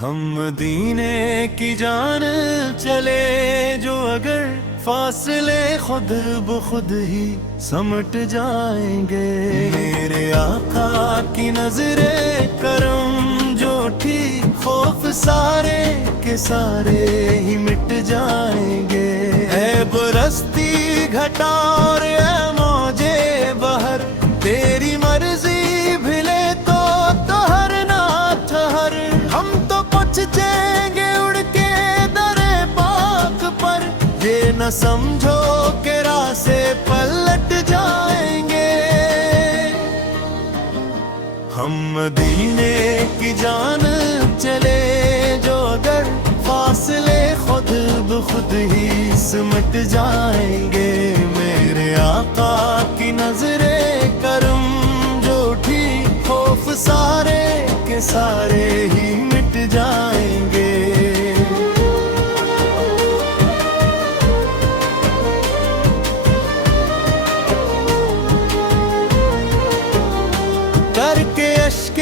ہم مدینے کی جانب چلے جو اگر فاصلے خود بخود ہی سمٹ جائیں گے، میرے آقا کی نظر کرم جو اٹھی خوف سارے کے سارے ہی مٹ جائیں گے۔ اے برستی گھٹا اور اے موجے بہر، تیری مرضی بھلے تو ہر نہ ٹھہر، ہم تو پہنچیں گے اڑ کے در پاک پر، یہ نہ سمجھو کہ راہ سے پلٹ جائیں گے۔ ہم مدینے کی جانب چلے جو اگر فاصلے خود بخود ہی سمٹ جائیں گے، میرے آقا کی نظر کرم جو اٹھی خوف سارے کے سارے ہی مٹ جائیں گے۔ کر کے اشک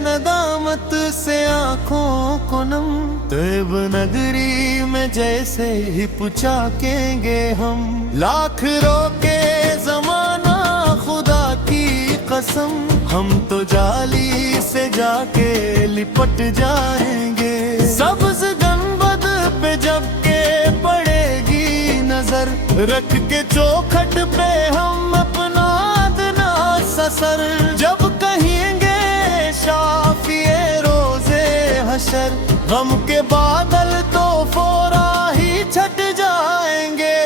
ندامت سے آنکھوں کو نم، طیب نگری میں جیسے ہی پچاکیں گے ہم، لاکھ روکے زمانہ خدا کی قسم، ہم تو جالی سے جا کے لپٹ جائیں گے۔ سبز گنبد پہ جب کہ پڑے گی نظر، رکھ کے چوکھٹ پہ ہم اپنا ادنا سا سر، جب کہیں گے شافیے روزے حشر، غم کے بادل تو فورا ہی چھٹ جائیں گے۔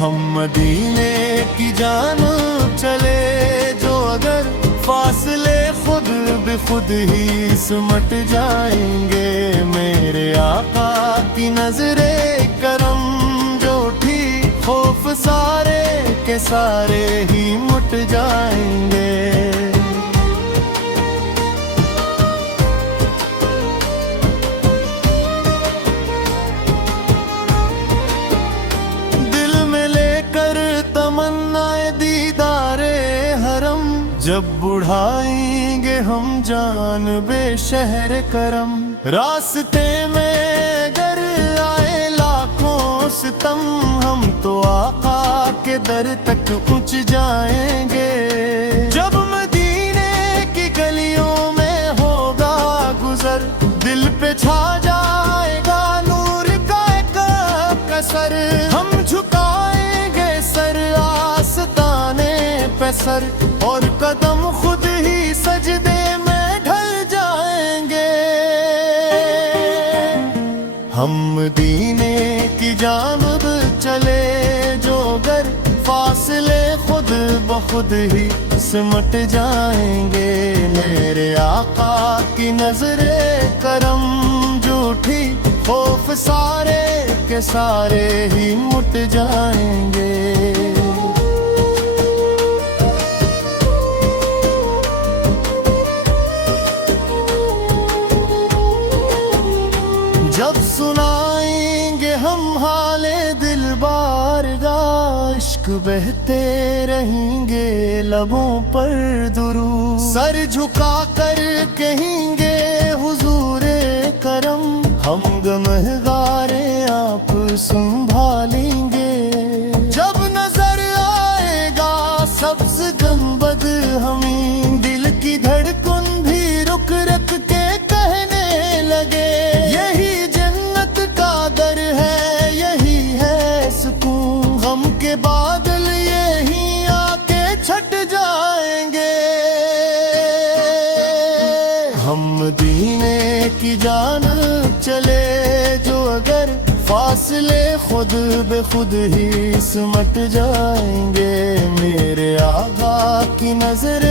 ہم مدینے کی جانب چلے جو اگر فاصلے خود بخود ہی سمٹ جائیں گے، میرے آقا کی نظر کرم جو اٹھی خوف سارے کے سارے ہی مٹ جائیں گے۔ جب بڑھائیں گے ہم جان بے شہر کرم، راستے میں اگر آئے لاکھوں ستم، ہم تو آقا کے در تک پہنچ جائیں گے۔ جب مدینے کی گلیوں میں ہوگا گزر، دل پہ چھا جائے گا نور کا ایک اثر، ہم جھکائیں گے سر آستانے پہ سر، اور قدم خود ہی سجدے میں ڈھل جائیں گے۔ ہم مدینے کی جانب چلے جو گر فاصلے خود بخود ہی سمٹ جائیں گے، میرے آقا کی نظر کرم جو اٹھی خوف سارے کے سارے ہی مٹ جائیں گے۔ جب سنائیں گے ہم حال دل بار کا، عشق بہتے رہیں گے لبوں پر درود، سر جھکا کر کہیں گے حضور کرم، ہم گمہگارے آپ سنبھالیں گے۔ جب نظر آئے گا سبز گنبد ہمیں، دل کی دھڑکن بھی رک رک کے کہنے لگے، یہی جنت کا در ہے، یہی ہے سکون، غم کے بادل یہی آ کے چھٹ جائیں گے۔ ہم مدینے کی جانب چلے جو اگر فاصلے خود بخود ہی سمٹ جائیں گے، میرے آقا کی نظر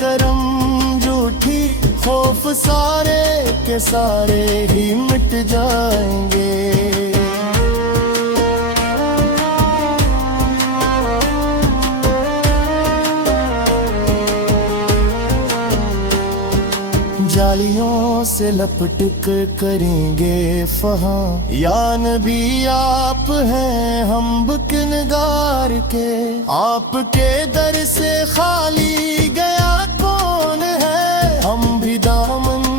کرم جو اٹھی خوف سارے کے سارے ہی مٹ جائیں گے۔ جالیوں سے لپٹ کر کریں گے فہاں، یا نبی آپ ہیں ہم بکنگار کے، آپ کے در سے خالی گیا کون ہے، ہم بھی دامن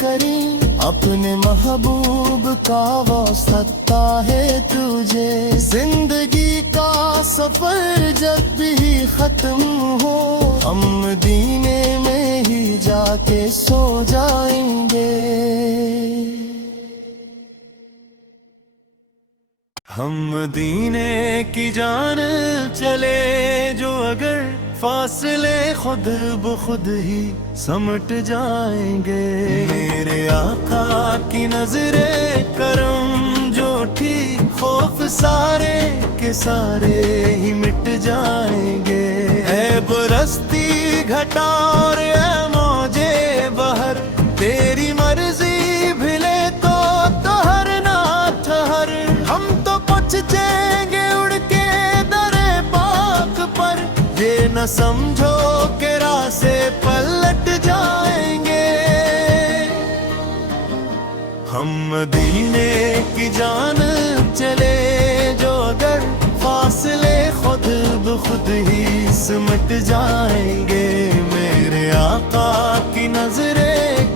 کریم اپنے محبوب کا واسطہ ہے تجھے، زندگی کا سفر جب بھی ختم ہو ہم مدینے میں ہی جا کے سو جائیں گے، ہم مدینے کی جانب چلے جو اگر فاصلے خود بخود ہی سمٹ جائیں گے، میرے آقا کی نظر کرم جو اٹھی خوف سارے کے سارے ہی مٹ جائیں گے، اے برستی گھٹا اور اے موجے بہر تیری مرضی بھلے تو ہر نہ ٹھہر، ہم تو پہنچیں گے اڑ کے در پاک پر، یہ نہ سمجھو کہ راہ سے پلٹ جائیں گے، ہم مدینے کی جانب چلے جو اگر فاصلے خود بخود ہی سمٹ جائیں گے، میرے آقا کی نظر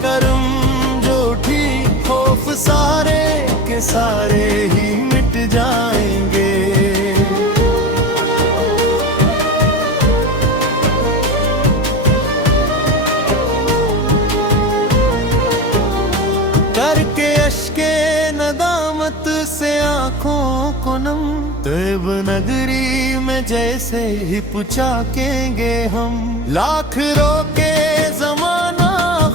کرم جو اٹھی خوف سارے کے سارے ہی مٹ جائیں گے، کر کے اشکے ندامت سے آنکھوں کو نم، طیب نگری میں جیسے ہی پچاکیں گے ہم، لاکھ روکے زمانہ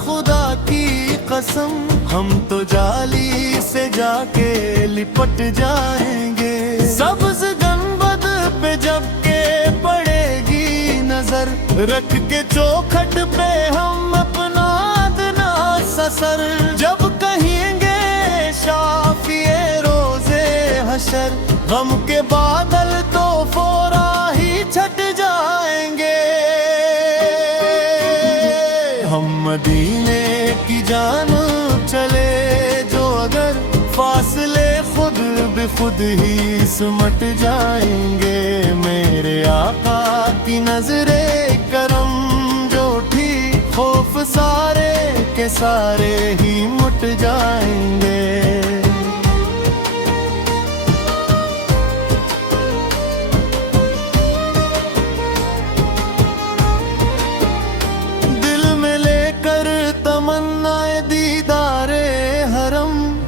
خدا کی قسم، ہم تو جالی سے جا کے لپٹ جائیں گے، سبز گنبد پہ جب کہ پڑے گی نظر، رکھ کے چوکھٹ پہ ہم اپنا ادنا سا سر، جب کہیں گے شافیے روزے حشر، غم کے بادل تو فورا ہی چھٹ جائیں گے، ہم مدینے کی جانب چلے جو اگر فاصلے خود بخود ہی سمٹ جائیں گے، میرے آقا کی نظر کرم جو اٹھی خوف سارے کے سارے ہی مٹ جائیں گے،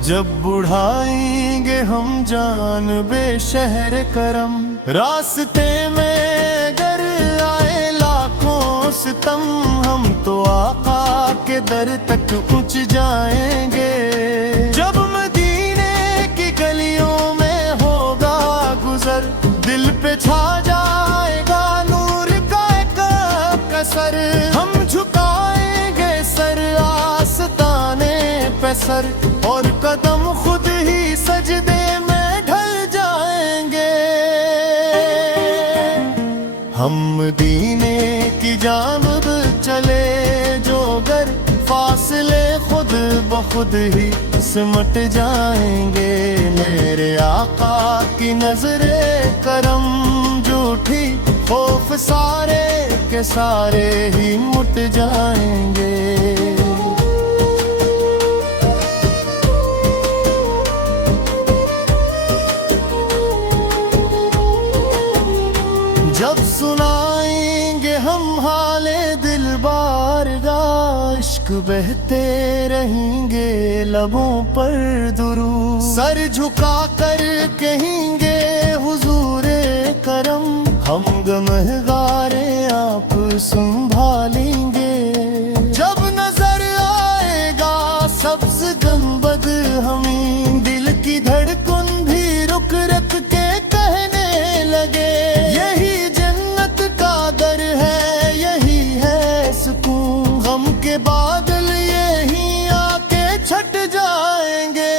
جب بڑھائیں گے ہم جانب شہر کرم، راستے میں اگر آئے لاکھوں ستم، ہم تو آقا کے در تک پہنچ جائیں گے، جب مدینے کی گلیوں میں ہوگا گزر، دل پہ چھا جائے گا نور کا ایک اثر، ہم جھکائیں گے سر آستانے پہ سر، اور قدم خود ہی سجدے میں ڈھل جائیں گے، ہم مدینے کی جانب چلے جو گر فاصلے خود بخود ہی سمٹ جائیں گے، میرے آقا کی نظر کرم جو اٹھی خوف سارے کے سارے ہی مٹ جائیں گے، جب سنائیں گے ہم حال دل بار کا، عشق بہتے رہیں گے لبوں پر درود، سر جھکا کر کہیں گے حضور کرم، ہم گمہگارے آپ سنبھالیں گے، جب نظر آئے گا سبز گنبد ہمیں، دل کی دھڑکن بھی رک رک کے کہنے لگے، یہی جنت کا در ہے یہی ہے سکون، غم کے بادل یہی آ کے چھٹ جائیں گے،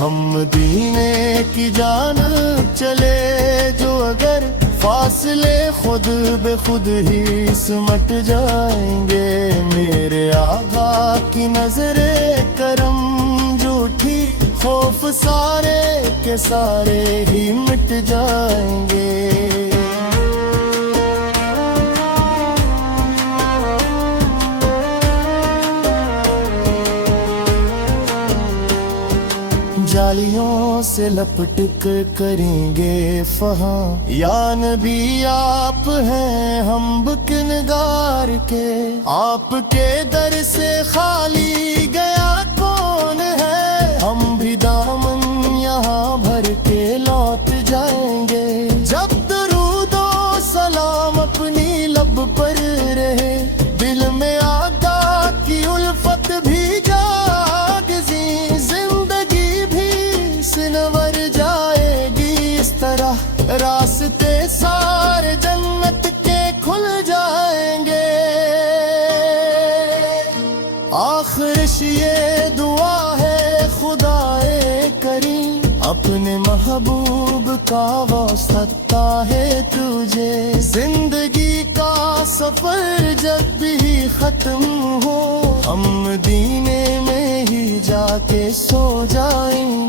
ہم مدینے کی جانب چلے جو اگر فاصلے خود بخود ہی سمٹ جائیں گے، میرے آقا کی نظر کرم جو اٹھی خوف سارے کے سارے ہی مٹ جائیں گے، جالیوں سے لپٹ کر کریں گے فہاں، یا نبی آپ ہیں ہم بکنگار کے، آپ کے در سے خالی گیا کون ہے، ہم بھی دامن یہاں بھر کے لوٹ جائیں گے، جب درود و سلام اپنی لب پر رہے، دل میں آقا کی الفت بھی جاگزیں، زندگی بھی سنور جائے گی اس طرح، راستے سارے جنت کے کھل جائیں گے۔ آخرش یہ دعا ہے خدائے کریم، اپنے محبوب کا واسطہ ہے تجھے، زندگی کا سفر جب بھی ختم ہو، ہم مدینے میں ہی جا کے سو جائیں